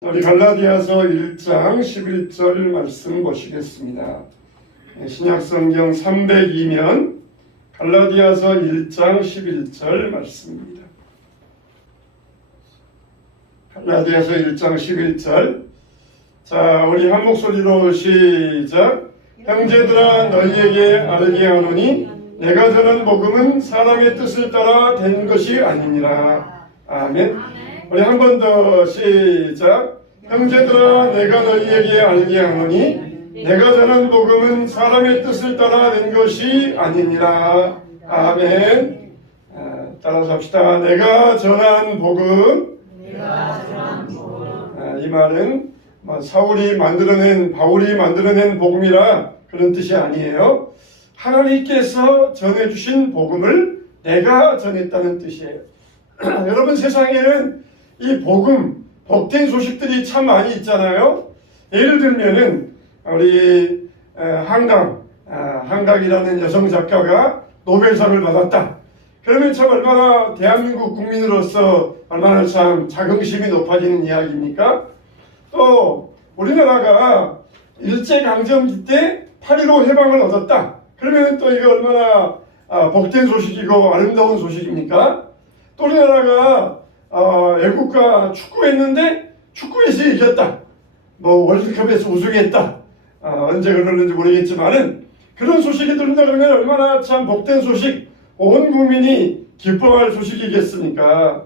우리 갈라디아서 1장 11절 말씀 보시겠습니다. 신약성경 302면 갈라디아서 1장 11절 말씀입니다. 갈라디아서 1장 11절. 자, 우리 한 목소리로 시작. 형제들아 너희에게 알게 하노니 내가 전한 복음은 사람의 뜻을 따라 된 것이 아니니라. 아멘. 우리 한 번 더 시작. 형제들아 내가 너희에게 알게 하노니 내가 전한 복음은 사람의 뜻을 따라 된 것이 아니니라. 아멘. 따라서 합시다. 내가 전한 복음. 이 말은 사울이 만들어낸, 바울이 만들어낸 복음이라 그런 뜻이 아니에요. 하나님께서 전해주신 복음을 내가 전했다는 뜻이에요. 여러분, 세상에는 이 복음, 복된 소식들이 참 많이 있잖아요. 예를 들면은 우리 항닥이라는 여성 작가가 노벨상을 받았다. 그러면 참 얼마나 대한민국 국민으로서 얼마나 참 자긍심이 높아지는 이야기입니까? 또 우리나라가 일제강점기 때 8.15 해방을 얻었다. 그러면 또 이게 얼마나 복된 소식이고 아름다운 소식입니까? 또 우리나라가 애국가 축구했는데 축구에서 이겼다. 월드컵에서 우승했다. 언제 그러는지 모르겠지만은 그런 소식이 들린다 그러면 얼마나 참 복된 소식, 온 국민이 기뻐할 소식이겠습니까?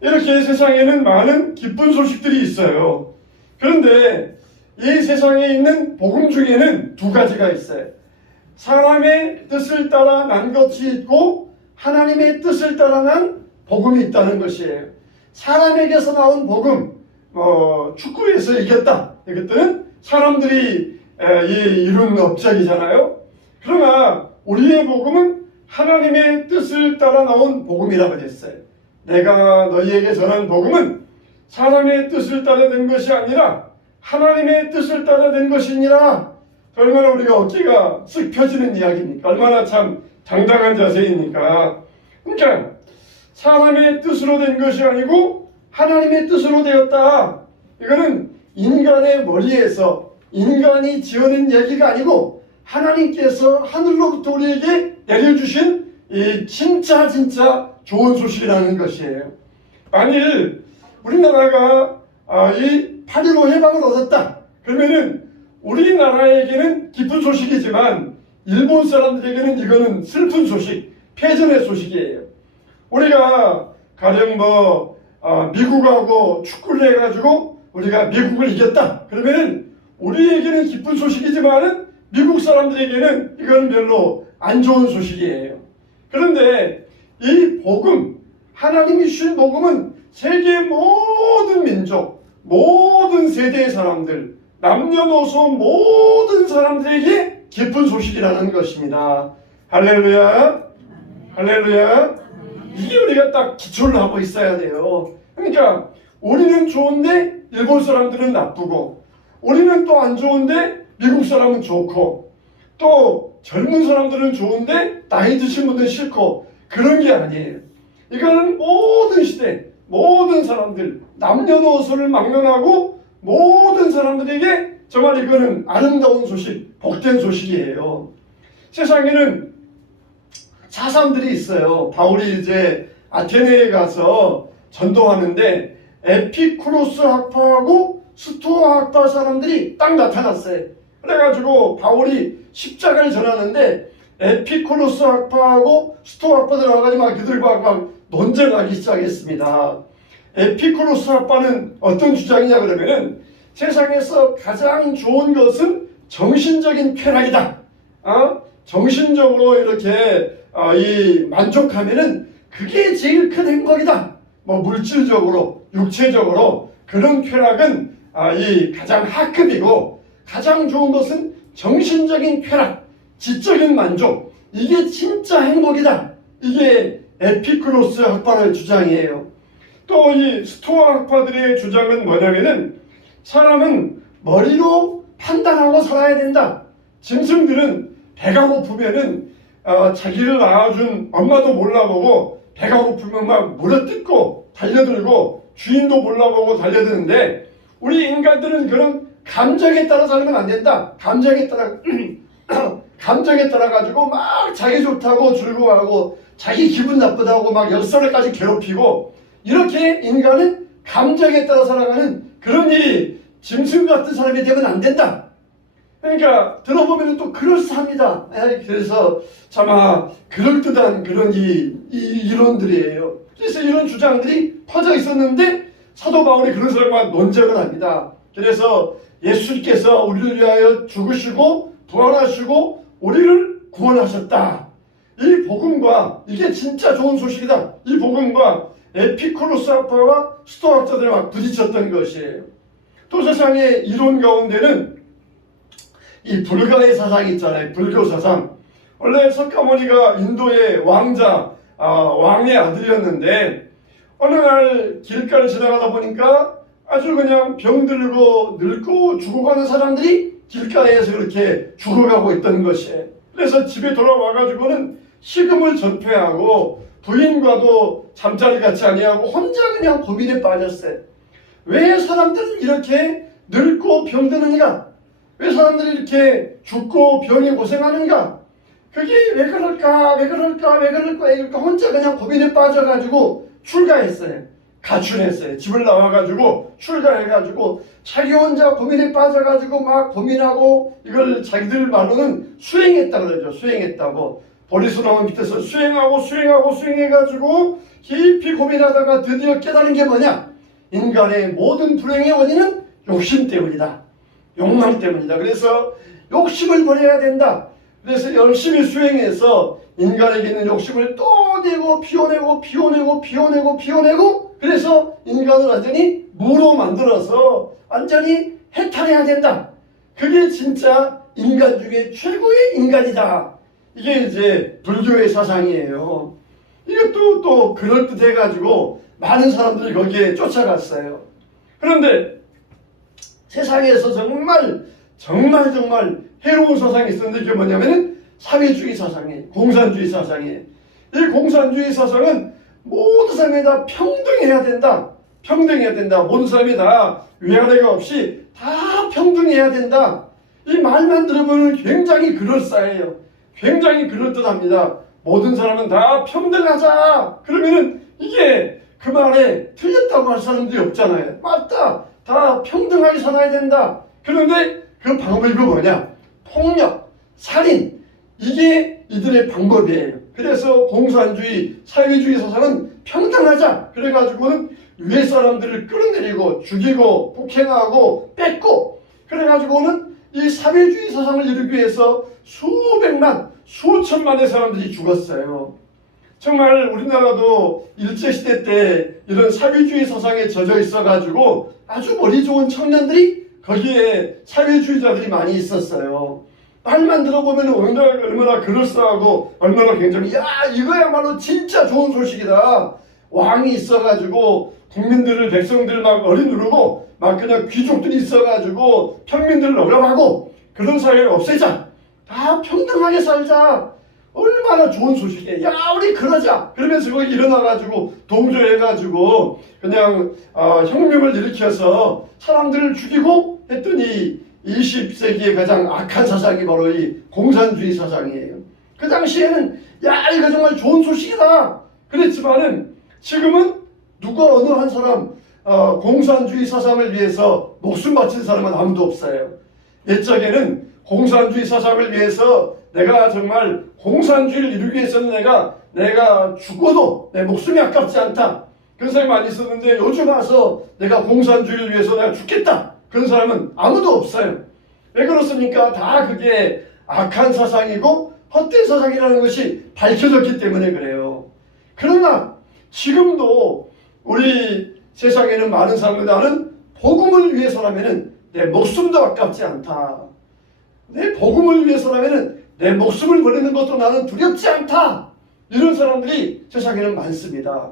이렇게 세상에는 많은 기쁜 소식들이 있어요. 그런데 이 세상에 있는 복음 중에는 두 가지가 있어요. 사람의 뜻을 따라 난 것이 있고 하나님의 뜻을 따라 난 복음이 있다는 것이에요. 사람에게서 나온 복음, 축구에서 이겼다. 이것들은 사람들이 이룬 업적이잖아요. 그러나 우리의 복음은 하나님의 뜻을 따라 나온 복음이라고 했어요. 내가 너희에게 전한 복음은 사람의 뜻을 따라 된 것이 아니라 하나님의 뜻을 따라 된 것이니라. 얼마나 우리가 어깨가 쓱 펴지는 이야기입니까? 얼마나 참 당당한 자세입니까? 그러니까 사람의 뜻으로 된 것이 아니고 하나님의 뜻으로 되었다. 이거는 인간의 머리에서 인간이 지어낸 얘기가 아니고 하나님께서 하늘로부터 우리에게 내려주신 이 진짜 좋은 소식이라는 것이에요. 만일 우리나라가 이 8.15 해방을 얻었다. 그러면은 우리나라에게는 기쁜 소식이지만 일본 사람들에게는 이거는 슬픈 소식, 패전의 소식이에요. 우리가 가령 미국하고 축구를 해가지고 우리가 미국을 이겼다. 그러면은 우리에게는 기쁜 소식이지만은 미국 사람들에게는 이거는 별로 안 좋은 소식이에요. 그런데 이 복음, 하나님이 주신 복음은 세계 모든 민족, 모든 세대의 사람들, 남녀노소 모든 사람들에게 기쁜 소식이라는 것입니다. 할렐루야, 할렐루야. 이게 우리가 딱 기초를 하고 있어야 돼요. 그러니까 우리는 좋은데 일본 사람들은 나쁘고, 우리는 또 안 좋은데 미국 사람은 좋고, 또 젊은 사람들은 좋은데 나이 드신 분들은 싫고, 그런 게 아니에요. 이거는 모든 시대, 모든 사람들, 남녀노소를 막론하고 모든 사람들에게 정말 이거는 아름다운 소식, 복된 소식이에요. 세상에는 사상들이 있어요. 바울이 이제 아테네에 가서 전도하는데 에피쿠로스 학파하고 스토아 학파 사람들이 딱 나타났어요. 그래가지고 바울이 십자가를 전하는데 에피쿠로스 학파하고 스토아 학파들 와가지고 그들과 막 논쟁하기 시작했습니다. 에피쿠로스 학파는 어떤 주장이냐 그러면은 세상에서 가장 좋은 것은 정신적인 쾌락이다. 정신적으로 이렇게 만족하면은 그게 제일 큰 행복이다. 물질적으로, 육체적으로 그런 쾌락은 가장 하급이고, 가장 좋은 것은 정신적인 쾌락, 지적인 만족, 이게 진짜 행복이다. 이게 에피쿠로스 학파의 주장이에요. 또 이 스토아 학파들의 주장은 뭐냐면은 사람은 머리로 판단하고 살아야 된다. 짐승들은 배가 고프면은 자기를 낳아준 엄마도 몰라보고 배가 고프면 막 물어뜯고 달려들고 주인도 몰라보고 달려드는데 우리 인간들은 그런 감정에 따라 살면 안 된다. 감정에 따라 가지고 막 자기 좋다고 즐거워하고 자기 기분 나쁘다고 막 옆사람까지 괴롭히고 이렇게 인간은 감정에 따라 살아가는 그런 이 짐승 같은 사람이 되면 안 된다. 그러니까 들어보면 또 그럴싸합니다. 그래서 차마 그럴듯한 그런 이 이론들이에요. 그래서 이런 주장들이 퍼져 있었는데 사도 바울이 그런 사람과 논쟁을 합니다. 그래서 예수께서 우리를 위하여 죽으시고 부활하시고 우리를 구원하셨다. 이 복음과 이게 진짜 좋은 소식이다. 이 복음과 에피쿠로스 학파와 스토학자들이 막 부딪혔던 것이에요. 또 세상의 이론 가운데는 이 불가의 사상이 있잖아요. 불교 사상. 원래 석가모니가 인도의 왕의 아들이었는데 어느 날 길가를 지나가다 보니까 아주 그냥 병들고 늙고 죽어가는 사람들이 길가에서 그렇게 죽어가고 있던 것이에요. 그래서 집에 돌아와가지고는 식음을 전폐하고 부인과도 잠자리 같이 아니하고 혼자 그냥 고민에 빠졌어요. 왜 사람들은 이렇게 늙고 병드는가? 왜 사람들이 이렇게 죽고 병에 고생하는가? 그게 왜 그럴까? 혼자 그냥 고민에 빠져가지고 출가했어요. 가출했어요. 집을 나와가지고 출가해가지고 자기 혼자 고민에 빠져가지고 막 고민하고 이걸 자기들 말로는 수행했다 그러죠. 수행했다고. 보리수나무 밑에서 수행해가지고 깊이 고민하다가 드디어 깨달은 게 뭐냐? 인간의 모든 불행의 원인은 욕심 때문이다. 욕망 때문이다. 그래서 욕심을 버려야 된다. 그래서 열심히 수행해서 인간에게 있는 욕심을 또 내고 비워내고 그래서 인간을 완전히 무로 만들어서 완전히 해탈해야 된다. 그게 진짜 인간 중에 최고의 인간이다. 이게 이제 불교의 사상이에요. 이것도 또 그럴듯해가지고 많은 사람들이 거기에 쫓아갔어요. 그런데 세상에서 정말 해로운 사상이 있었는데 그게 뭐냐면은 사회주의 사상이에요. 공산주의 사상이에요. 이 공산주의 사상은 모든 사람이 다 평등해야 된다. 모든 사람이 다 위아래가 없이 다 평등해야 된다. 이 말만 들어보면 굉장히 그럴싸해요. 굉장히 그럴듯합니다. 모든 사람은 다 평등하자. 그러면은 이게 그 말에 틀렸다고 할 사람들이 없잖아요. 맞다. 다 평등하게 살아야 된다. 그런데 그 방법이 뭐냐? 폭력, 살인. 이게 이들의 방법이에요. 그래서 공산주의, 사회주의 사상은 평등하자. 그래가지고는 위에 사람들을 끌어내리고 죽이고 폭행하고 뺏고 그래가지고는 이 사회주의 사상을 이루기 위해서 수백만, 수천만의 사람들이 죽었어요. 정말 우리나라도 일제시대 때 이런 사회주의 사상에 젖어 있어가지고 아주 머리 좋은 청년들이 거기에 사회주의자들이 많이 있었어요. 말만 들어보면 얼마나 그럴싸하고 얼마나 굉장히 이거야말로 진짜 좋은 소식이다. 왕이 있어가지고 국민들을 백성들 막 어리누르고 막 그냥 귀족들이 있어가지고 평민들을 억압하고 그런 사회를 없애자. 다 평등하게 살자. 얼마나 좋은 소식이야. 우리 그러자. 그러면서 거기 일어나가지고 동조해가지고 그냥 혁명을 일으켜서 사람들을 죽이고 했더니 20세기의 가장 악한 사상이 바로 이 공산주의 사상이에요. 그 당시에는 이거 정말 좋은 소식이다 그랬지만은 지금은 누가 어느 한 사람 공산주의 사상을 위해서 목숨 바친 사람은 아무도 없어요. 옛적에는 공산주의 사상을 위해서 내가 정말 공산주의를 이루기 위해서는 내가 죽어도 내 목숨이 아깝지 않다. 그런 사람이 많이 있었는데 요즘 와서 내가 공산주의를 위해서 내가 죽겠다. 그런 사람은 아무도 없어요. 왜 그렇습니까? 다 그게 악한 사상이고 헛된 사상이라는 것이 밝혀졌기 때문에 그래요. 그러나 지금도 우리 세상에는 많은 사람들이 나는 복음을 위해서라면 내 목숨도 아깝지 않다. 내 복음을 위해서라면 내 목숨을 버리는 것도 나는 두렵지 않다. 이런 사람들이 세상에는 많습니다.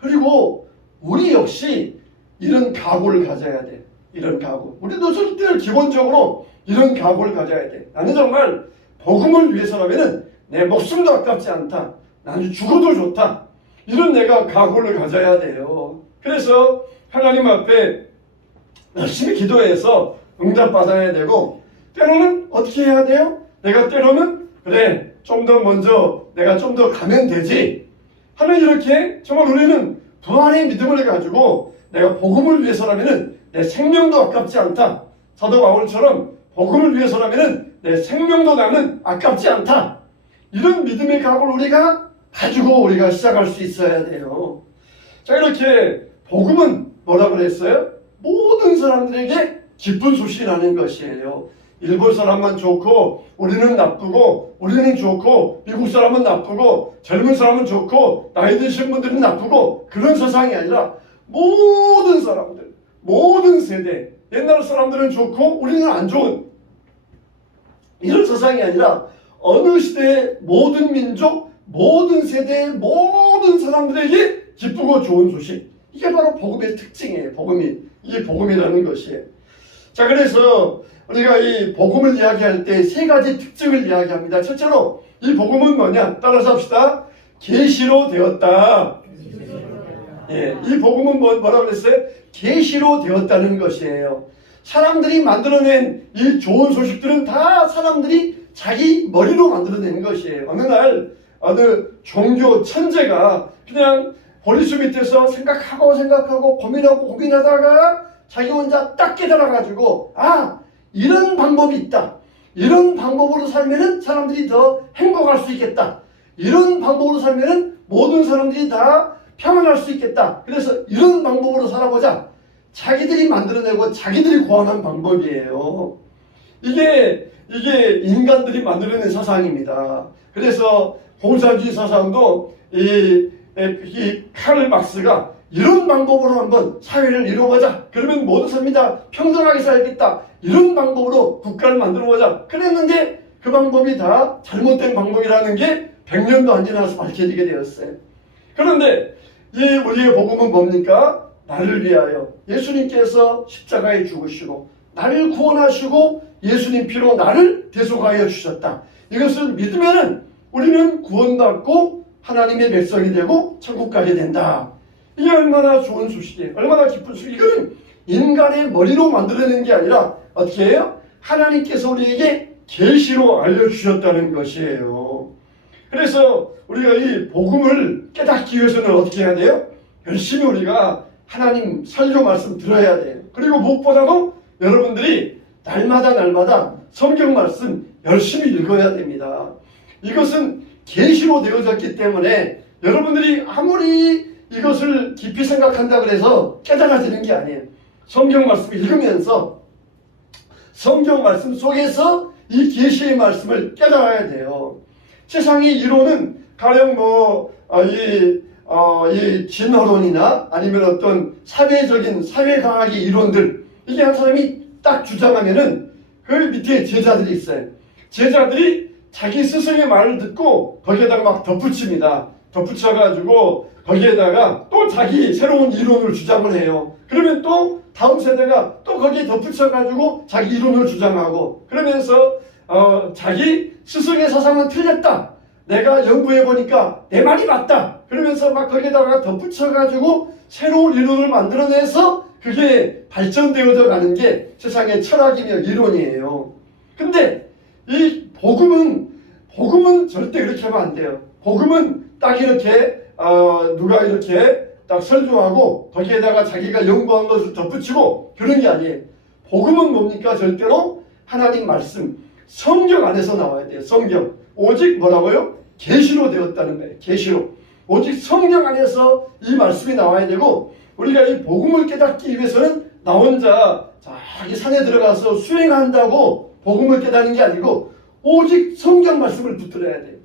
그리고 우리 역시 이런 각오를 가져야 돼. 이런 각오. 우리도 절대 기본적으로 이런 각오를 가져야 돼. 나는 정말 복음을 위해서라면 내 목숨도 아깝지 않다. 나는 죽어도 좋다. 이런 내가 각오를 가져야 돼요. 그래서 하나님 앞에 열심히 기도해서 응답받아야 되고, 때로는 어떻게 해야 돼요? 내가 때로는 그래 좀 더 먼저 내가 좀 더 가면 되지 하는, 이렇게 정말 우리는 부활의 믿음을 가지고 내가 복음을 위해서라면은 내 생명도 아깝지 않다. 사도 바울처럼 복음을 위해서라면은 내 생명도 나는 아깝지 않다. 이런 믿음의 각오를 우리가 가지고 우리가 시작할 수 있어야 돼요. 자, 이렇게 복음은 뭐라 그랬어요? 모든 사람들에게 기쁜 소식이라는 것이에요. 일본 사람만 좋고 우리는 나쁘고, 우리는 좋고 미국 사람은 나쁘고 젊은 사람은 좋고 나이 드신 분들은 나쁘고, 그런 세상이 아니라 모든 사람들, 모든 세대, 옛날 사람들은 좋고 우리는 안 좋은 이런 세상이 아니라 어느 시대의 모든 민족, 모든 세대의 모든 사람들에게 기쁘고 좋은 소식, 이게 바로 복음의 특징이에요. 이게 복음이라는 것이에요. 자, 그래서 우리가 이 복음을 이야기할 때 세 가지 특징을 이야기합니다. 첫째로 이 복음은 뭐냐? 따라서 합시다. 계시로 되었다. 예, 이 복음은 뭐라고 그랬어요? 계시로 되었다는 것이에요. 사람들이 만들어낸 이 좋은 소식들은 다 사람들이 자기 머리로 만들어낸 것이에요. 어느 날 어느 종교 천재가 그냥 보리수 밑에서 생각하고 고민하다가 자기 혼자 딱 깨달아가지고, 이런 방법이 있다. 이런 방법으로 살면은 사람들이 더 행복할 수 있겠다. 이런 방법으로 살면은 모든 사람들이 다 평안할 수 있겠다. 그래서 이런 방법으로 살아보자. 자기들이 만들어내고 자기들이 고안한 방법이에요. 이게 인간들이 만들어낸 사상입니다. 그래서 공산주의 사상도 이 카를 막스가 이런 방법으로 한번 사회를 이루어보자. 그러면 모든 사람이 다 평등하게 살겠다. 이런 방법으로 국가를 만들어보자. 그랬는데 그 방법이 다 잘못된 방법이라는 게 100년도 안 지나서 밝혀지게 되었어요. 그런데 우리의 복음은 뭡니까? 나를 위하여 예수님께서 십자가에 죽으시고 나를 구원하시고 예수님 피로 나를 대속하여 주셨다. 이것을 믿으면은 우리는 구원받고 하나님의 백성이 되고 천국 가게 된다. 이게 얼마나 좋은 소식이에요. 얼마나 기쁜 소식. 이거는 인간의 머리로 만들어낸 게 아니라 어떻게 해요? 하나님께서 우리에게 계시로 알려주셨다는 것이에요. 그래서 우리가 이 복음을 깨닫기 위해서는 어떻게 해야 돼요? 열심히 우리가 하나님 설교 말씀 들어야 돼요. 그리고 무엇보다도 여러분들이 날마다 성경 말씀 열심히 읽어야 됩니다. 이것은 계시로 되어졌기 때문에 여러분들이 아무리 이것을 깊이 생각한다 그래서 깨달아지는 게 아니에요. 성경 말씀 읽으면서 성경 말씀 속에서 이 계시의 말씀을 깨달아야 돼요. 세상의 이론은 가령 이 진화론이나 아니면 어떤 사회적인 사회과학의 이론들, 이게 한 사람이 딱 주장하면은 그 밑에 제자들이 있어요. 제자들이 자기 스승의 말을 듣고 거기에다가 막 덧붙입니다. 덧붙여가지고 거기에다가 또 자기 새로운 이론을 주장을 해요. 그러면 또 다음 세대가 또 거기에 덧붙여가지고 자기 이론을 주장하고, 그러면서 자기 스승의 사상은 틀렸다. 내가 연구해보니까 내 말이 맞다. 그러면서 막 거기에다가 덧붙여가지고 새로운 이론을 만들어내서 그게 발전되어져 가는 게 세상의 철학이며 이론이에요. 근데 이 복음은 절대 그렇게 하면 안 돼요. 복음은 딱 이렇게 누가 이렇게 딱 설교하고 거기에다가 자기가 연구한 것을 덧붙이고 그런 게 아니에요. 복음은 뭡니까? 절대로 하나님 말씀, 성경 안에서 나와야 돼요. 성경. 오직 뭐라고요? 계시로 되었다는 거예요. 계시로. 오직 성경 안에서 이 말씀이 나와야 되고, 우리가 이 복음을 깨닫기 위해서는 나 혼자 자기 산에 들어가서 수행한다고 복음을 깨닫는 게 아니고 오직 성경 말씀을 붙들어야 돼요.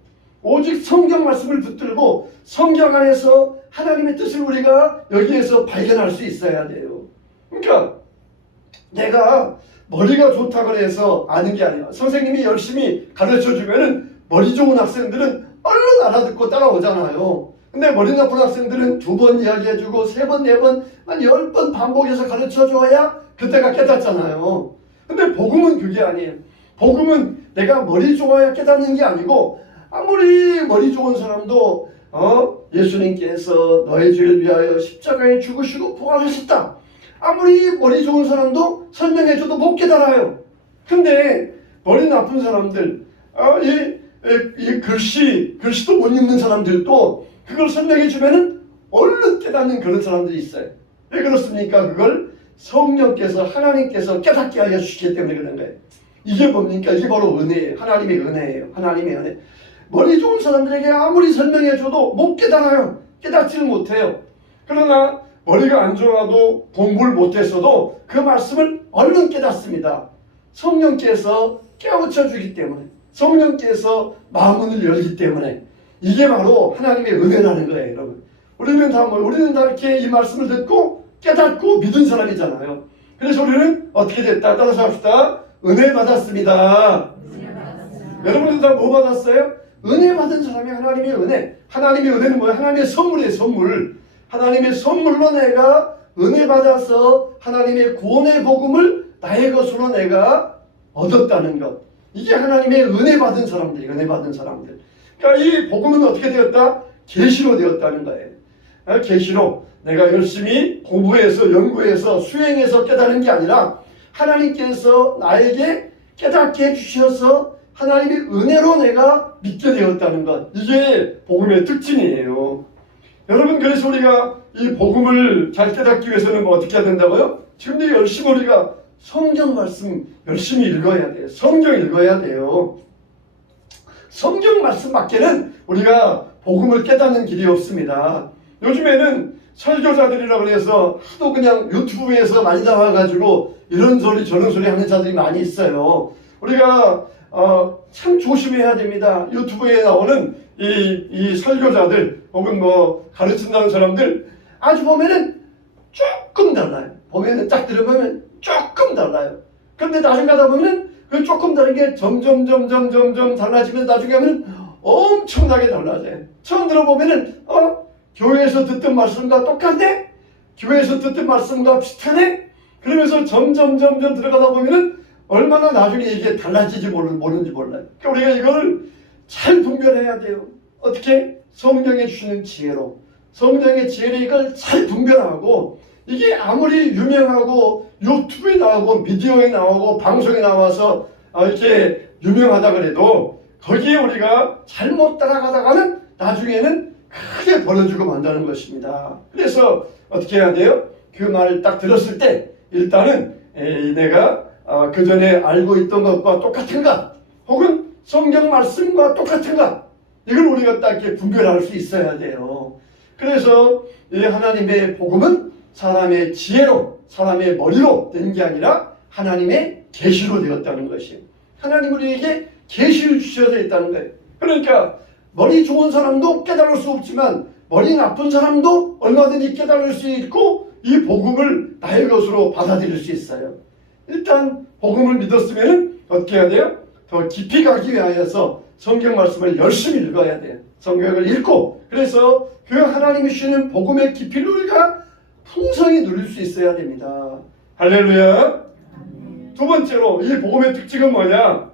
오직 성경 말씀을 붙들고 성경 안에서 하나님의 뜻을 우리가 여기에서 발견할 수 있어야 돼요. 그러니까 내가 머리가 좋다고 해서 아는 게 아니야. 선생님이 열심히 가르쳐주면은 머리 좋은 학생들은 얼른 알아듣고 따라오잖아요. 근데 머리 나쁜 학생들은 2번 이야기해주고 3번, 4번, 한 10번 반복해서 가르쳐줘야 그때가 깨닫잖아요. 근데 복음은 그게 아니에요. 복음은 내가 머리 좋아야 깨닫는 게 아니고, 아무리 머리 좋은 사람도 예수님께서 너의 죄를 위하여 십자가에 죽으시고 부활하셨다. 아무리 머리 좋은 사람도 설명해줘도 못 깨달아요. 근데 머리 나쁜 사람들, 이 글씨도 못 읽는 사람들도 그걸 설명해주면은 얼른 깨닫는 그런 사람들이 있어요. 왜 그렇습니까? 그걸 성령께서, 하나님께서 깨닫게 하여 주시기 때문에 그런 거예요. 이게 뭡니까? 이게 바로 은혜예요. 하나님의 은혜예요. 하나님의 은혜. 머리 좋은 사람들에게 아무리 설명해줘도 못 깨달아요. 깨닫지를 못해요. 그러나 머리가 안 좋아도 공부를 못했어도 그 말씀을 얼른 깨닫습니다. 성령께서 깨우쳐 주기 때문에, 성령께서 마음문을 열기 때문에, 이게 바로 하나님의 은혜라는 거예요, 여러분. 우리는 다 이렇게 이 말씀을 듣고 깨닫고 믿은 사람이잖아요. 그래서 우리는 어떻게 됐다? 따라서 합시다. 은혜 받았습니다. 여러분들 다 뭐 받았어요? 은혜 받은 사람이 하나님의 은혜. 하나님의 은혜는 뭐예요? 하나님의 선물이에요, 선물. 하나님의 선물로 내가 은혜 받아서 하나님의 구원의 복음을 나의 것으로 내가 얻었다는 것. 이게 하나님의 은혜 받은 사람들이에요, 은혜 받은 사람들. 그러니까 이 복음은 어떻게 되었다? 계시로 되었다는 거예요. 계시로. 내가 열심히 공부해서, 연구해서, 수행해서 깨닫는 게 아니라 하나님께서 나에게 깨닫게 해주셔서 하나님의 은혜로 내가 믿게 되었다는 것. 이게 복음의 특징이에요. 여러분, 그래서 우리가 이 복음을 잘 깨닫기 위해서는 뭐 어떻게 해야 된다고요? 지금도 열심히 우리가 성경 말씀 열심히 읽어야 돼요. 성경 읽어야 돼요. 성경 말씀밖에는 우리가 복음을 깨닫는 길이 없습니다. 요즘에는 설교자들이라고 해서 하도 그냥 유튜브에서 많이 나와가지고 이런 소리 저런 소리 하는 자들이 많이 있어요. 우리가 참 조심해야 됩니다. 유튜브에 나오는 이 설교자들 혹은 뭐 가르친다는 사람들 아주 보면은 조금 달라요. 보면은 딱 들어보면 조금 달라요. 그런데 나중에 가다 보면은 그 조금 다른 게 점점 달라지면서 나중에 하면 엄청나게 달라져요. 처음 들어보면은 교회에서 듣던 말씀과 똑같네? 교회에서 듣던 말씀과 비슷하네? 그러면서 점점 들어가다 보면은 얼마나 나중에 이게 달라지지 모르는지 몰라요. 그러니까 우리가 이걸 잘 분별해야 돼요. 어떻게? 성령이 주시는 지혜로. 성령의 지혜로 이걸 잘 분별하고, 이게 아무리 유명하고 유튜브에 나오고 미디어에 나오고 방송에 나와서 이렇게 유명하다 그래도 거기에 우리가 잘못 따라가다가는 나중에는 크게 벌어지고 만다는 것입니다. 그래서 어떻게 해야 돼요? 그 말을 딱 들었을 때 일단은 내가 그 전에 알고 있던 것과 똑같은가? 혹은 성경 말씀과 똑같은가? 이걸 우리가 딱 이렇게 분별할 수 있어야 돼요. 그래서 이 하나님의 복음은 사람의 지혜로, 사람의 머리로 된 게 아니라 하나님의 계시로 되었다는 것이에요. 하나님 우리에게 계시를 주셔서 있다는 거예요. 그러니까 머리 좋은 사람도 깨달을 수 없지만 머리 나쁜 사람도 얼마든지 깨달을 수 있고 이 복음을 나의 것으로 받아들일 수 있어요. 일단 복음을 믿었으면 어떻게 해야 돼요? 더 깊이 가기 위하여서 성경 말씀을 열심히 읽어야 돼요. 성경을 읽고 그래서 그 하나님이 주시는 복음의 깊이를 우리가 풍성히 누릴 수 있어야 됩니다. 할렐루야. 두 번째로 이 복음의 특징은 뭐냐?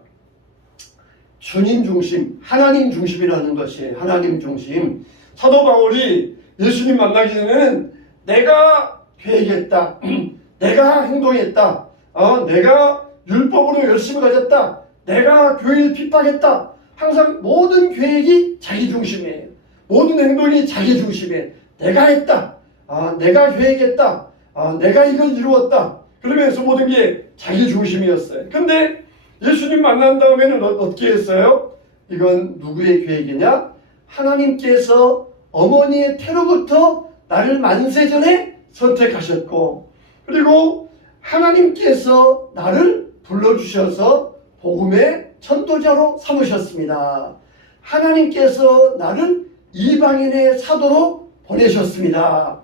주님 중심, 하나님 중심이라는 것이에요. 하나님 중심. 사도 바울이 예수님 만나기 전에는 내가 계획했다. 내가 행동했다. 내가 율법으로 열심히 가졌다. 내가 교회를 핍박했다. 항상 모든 계획이 자기 중심이에요. 모든 행동이 자기 중심이에요. 내가 했다. 내가 계획했다. 내가 이걸 이루었다. 그러면서 모든 게 자기 중심이었어요. 근데 예수님 만난 다음에는 어떻게 했어요? 이건 누구의 계획이냐? 하나님께서 어머니의 태로부터 나를 만세전에 선택하셨고 그리고 하나님께서 나를 불러주셔서 복음의 전도자로 삼으셨습니다. 하나님께서 나를 이방인의 사도로 보내셨습니다.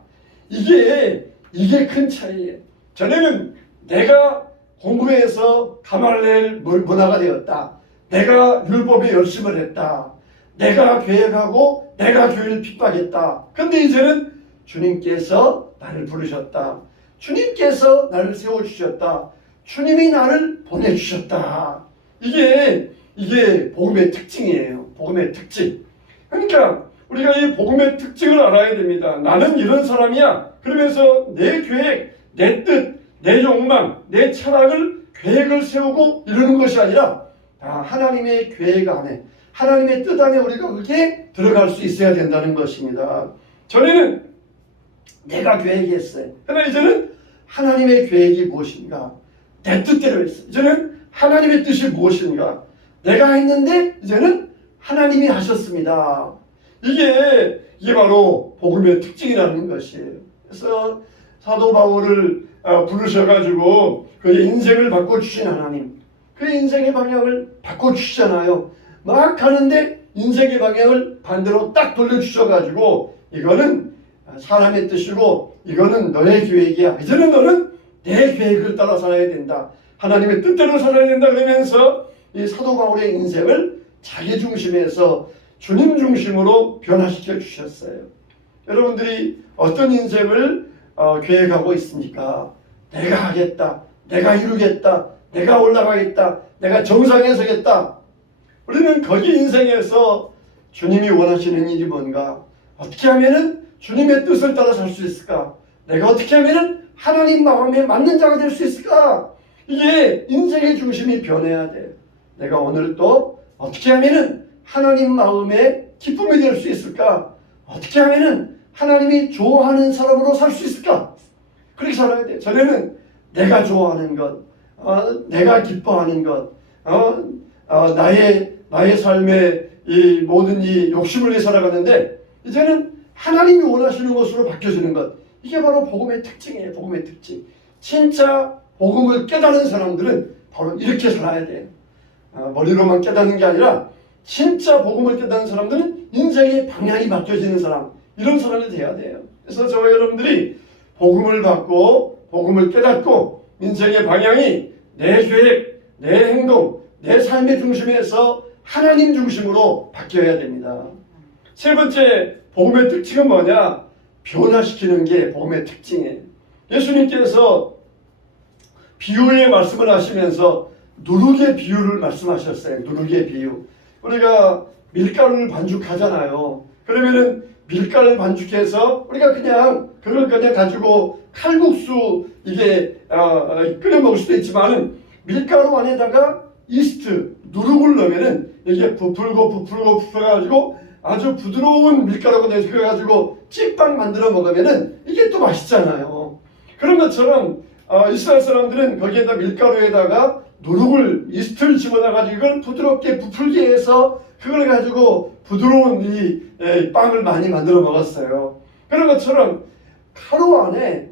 이게 큰 차이예요. 전에는 내가 공부해서 가말레엘 문화가 되었다. 내가 율법에 열심을 했다. 내가 계획하고 내가 교회를 핍박했다. 근데 이제는 주님께서 나를 부르셨다. 주님께서 나를 세워주셨다. 주님이 나를 보내주셨다. 이게 복음의 특징이에요. 복음의 특징. 그러니까 우리가 이 복음의 특징을 알아야 됩니다. 나는 이런 사람이야. 그러면서 내 계획, 내 뜻, 내 욕망, 내 철학을 계획을 세우고 이러는 것이 아니라 다 하나님의 계획 안에, 하나님의 뜻 안에 우리가 그렇게 들어갈 수 있어야 된다는 것입니다. 전에는 내가 계획했어요. 그러나 이제는 하나님의 계획이 무엇인가? 내 뜻대로 했어요. 이제는 하나님의 뜻이 무엇인가? 내가 했는데 이제는 하나님이 하셨습니다. 이게 바로 복음의 특징이라는 것이에요. 그래서 사도 바울을 부르셔가지고 그의 인생을 바꿔주신 하나님, 그의 인생의 방향을 바꿔주시잖아요. 막 가는데 인생의 방향을 반대로 딱 돌려주셔가지고 이거는 사람의 뜻이고 이거는 너의 계획이야. 이제는 너는 내 계획을 따라 살아야 된다. 하나님의 뜻대로 살아야 된다. 그러면서 이 사도 바울의 인생을 자기 중심에서 주님 중심으로 변화시켜 주셨어요. 여러분들이 어떤 인생을 계획하고 있습니까? 내가 하겠다. 내가 이루겠다. 내가 올라가겠다. 내가 정상에 서겠다. 우리는 거기 인생에서 주님이 원하시는 일이 뭔가? 어떻게 하면은 주님의 뜻을 따라 살 수 있을까? 내가 어떻게 하면은 하나님 마음에 맞는 자가 될 수 있을까? 이게 인생의 중심이 변해야 돼. 내가 오늘 또 어떻게 하면은 하나님 마음에 기쁨이 될 수 있을까? 어떻게 하면은 하나님이 좋아하는 사람으로 살 수 있을까? 그렇게 살아야 돼. 전에는 내가 좋아하는 것, 내가 기뻐하는 것, 나의 삶의 이 모든 이 욕심을 위해 살아가는데 이제는 하나님이 원하시는 것으로 바뀌어지는 것. 이게 바로 복음의 특징이에요. 복음의 특징. 진짜 복음을 깨달은 사람들은 바로 이렇게 살아야 돼요. 머리로만 깨닫는 게 아니라 진짜 복음을 깨닫는 사람들은 인생의 방향이 바뀌어지는 사람, 이런 사람이 돼야 돼요. 그래서 저와 여러분들이 복음을 받고 복음을 깨닫고 인생의 방향이 내 계획, 내 행동, 내 삶의 중심에서 하나님 중심으로 바뀌어야 됩니다. 세 번째 복음의 특징은 뭐냐? 변화시키는 게 복음의 특징이에요. 예수님께서 비유의 말씀을 하시면서 누룩의 비유를 말씀하셨어요. 누룩의 비유. 우리가 밀가루를 반죽하잖아요. 그러면은 밀가루를 반죽해서 우리가 그걸 그냥 가지고 칼국수 이게 끓여 먹을 수도 있지만은 밀가루 안에다가 이스트, 누룩을 넣으면은 이게 부풀고 가지고 아주 부드러운 밀가루가 돼서 그래가지고 찐빵 만들어 먹으면은 이게 또 맛있잖아요. 그런 것처럼 이스라엘 사람들은 거기에다 밀가루에다가 누룩을 이스트를 집어넣어가지고 이걸 부드럽게 부풀게 해서 그걸 가지고 부드러운 이 빵을 많이 만들어 먹었어요. 그런 것처럼 가루 안에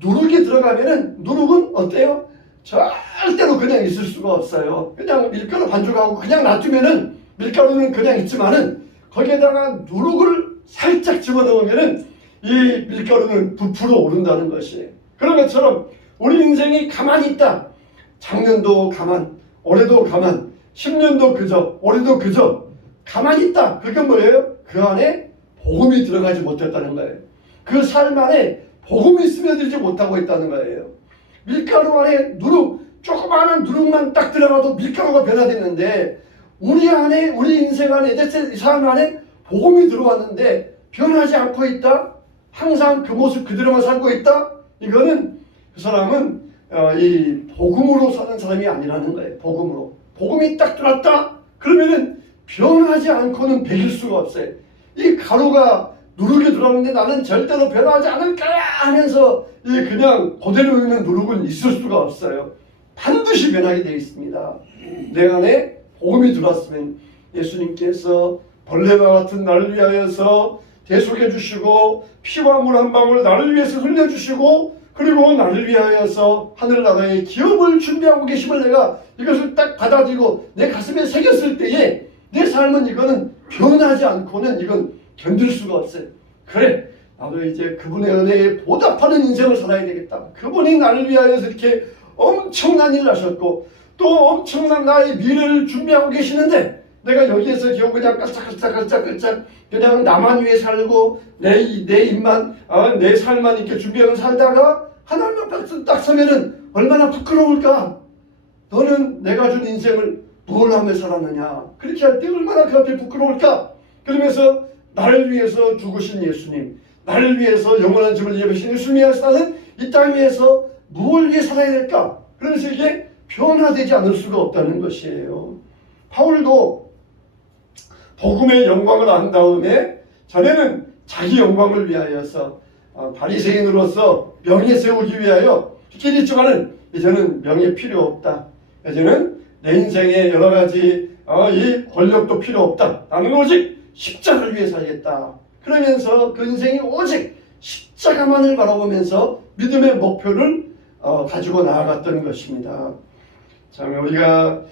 누룩이 들어가면은 누룩은 어때요? 절대로 그냥 있을 수가 없어요. 그냥 밀가루 반죽하고 그냥 놔두면은 밀가루는 그냥 있지만은 거기에다가 누룩을 살짝 집어넣으면은 이 밀가루는 부풀어 오른다는 것이에요. 그런 것처럼 우리 인생이 가만히 있다. 작년도 가만, 올해도 가만, 10년도 그저, 올해도 그저 가만히 있다. 그게 뭐예요? 그 안에 복음이 들어가지 못했다는 거예요. 그 삶 안에 복음이 스며들지 못하고 있다는 거예요. 밀가루 안에 누룩, 조그마한 누룩만 딱 들어가도 밀가루가 변화됐는데 우리 안에, 우리 인생 안에, 이 삶 안에 복음이 들어왔는데 변하지 않고 있다? 항상 그 모습 그대로만 살고 있다? 이거는 그 사람은 이 복음으로 사는 사람이 아니라는 거예요. 복음으로. 복음이 딱 들어왔다? 그러면은 변하지 않고는 배길 수가 없어요. 이 가루가 누룩이 들어왔는데 나는 절대로 변하지 않을 거야 하면서 이 그냥 그대로 있는 누룩은 있을 수가 없어요. 반드시 변하게 되어 있습니다. 내 안에 복음이 들어왔으면 예수님께서 벌레와 같은 나를 위하여서 대속해 주시고 피와 물 한 방울 나를 위해서 흘려주시고 그리고 나를 위하여서 하늘나라의 기업을 준비하고 계심을 내가 이것을 딱 받아들이고 내 가슴에 새겼을 때에 내 삶은 이거는 변하지 않고는 이건 견딜 수가 없어요. 그래, 나도 이제 그분의 은혜에 보답하는 인생을 살아야 되겠다. 그분이 나를 위하여서 이렇게 엄청난 일을 하셨고 또 엄청난 나의 미래를 준비하고 계시는데 내가 여기에서 겨우 그냥 깔짝깔짝 그냥 나만 위해 살고 내 입만 내 삶만 이렇게 준비하고 살다가 하나님 앞에 딱 서면은 얼마나 부끄러울까. 너는 내가 준 인생을 뭘 하며 살았느냐. 그렇게 할 때 얼마나 그 앞에 부끄러울까. 그러면서 나를 위해서 죽으신 예수님, 나를 위해서 영원한 집을 예비신 예수님이라서 나는 이 땅 위에서 무엇을 위해 살아야 될까? 그래서 이게 변화되지 않을 수가 없다는 것이에요. 바울도 복음의 영광을 안 다음에 전에는 자기 영광을 위하여서 바리새인으로서 명예 세우기 위하여 길이 있지만은 이제는 명예 필요 없다. 이제는 내 인생에 여러 가지 이 권력도 필요 없다. 나는 오직 십자가를 위해 살겠다. 그러면서 그 인생이 오직 십자가만을 바라보면서 믿음의 목표를 가지고 나아갔던 것입니다. 참 우리가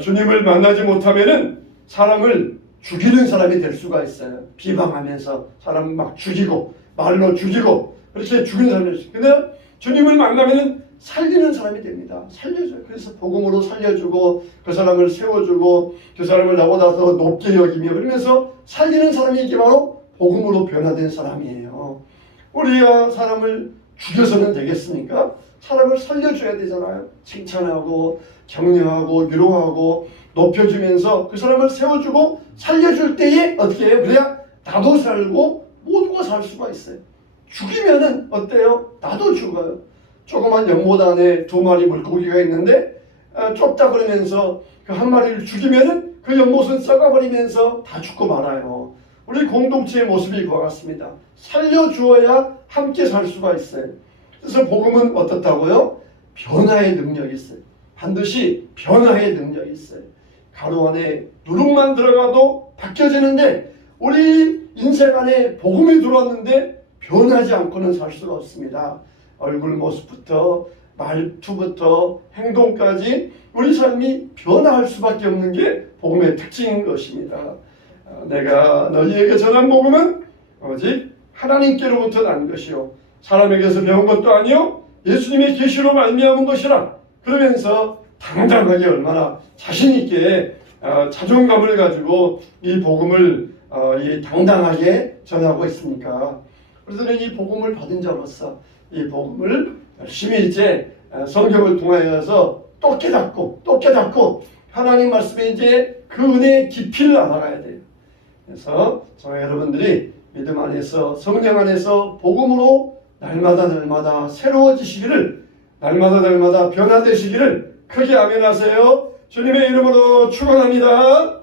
주님을 만나지 못하면은 사람을 죽이는 사람이 될 수가 있어요. 비방하면서 사람 막 죽이고 말로 죽이고 그렇게 죽이는 사람이 있어요. 근데 주님을 만나면은 살리는 사람이 됩니다. 살려줘요. 그래서 복음으로 살려주고 그 사람을 세워주고 그 사람을 나보다 더 높게 여기며 그러면서 살리는 사람이 이게 바로 복음으로 변화된 사람이에요. 우리가 사람을 죽여서는 되겠습니까? 사람을 살려줘야 되잖아요. 칭찬하고 격려하고 위로하고 높여주면서 그 사람을 세워주고 살려줄 때에 어떻게 해요? 그래야 나도 살고 모두가 살 수가 있어요. 죽이면은 어때요? 나도 죽어요. 조그만 연못 안에 2마리 물고기가 있는데 좁다 그러면서 그 한 마리를 죽이면은 그 연못은 썩어버리면서 다 죽고 말아요. 우리 공동체의 모습이 그와 같습니다. 살려주어야 함께 살 수가 있어요. 그래서 복음은 어떻다고요? 변화의 능력이 있어요. 반드시 변화의 능력이 있어요. 가루 안에 누룩만 들어가도 바뀌어지는데 우리 인생 안에 복음이 들어왔는데 변하지 않고는 살 수가 없습니다. 얼굴 모습부터 말투부터 행동까지 우리 삶이 변화할 수밖에 없는 게 복음의 특징인 것입니다. 내가 너희에게 전한 복음은 오직 하나님께로부터 난 것이요 사람에게서 배운 것도 아니요 예수님의 계시로 말미암은 것이라. 그러면서 당당하게 얼마나 자신 있게 자존감을 가지고 이 복음을 당당하게 전하고 있습니까? 그래서 이 복음을 받은 자로서 이 복음을 열심히 이제 성경을 통하여서 또 깨닫고 하나님 말씀에 이제 그 은혜의 깊이를 알아가야 돼요. 그래서 저와 여러분들이 믿음 안에서 성령 안에서 복음으로 날마다 새로워지시기를 날마다 변화되시기를 크게 아멘하세요. 주님의 이름으로 축원합니다.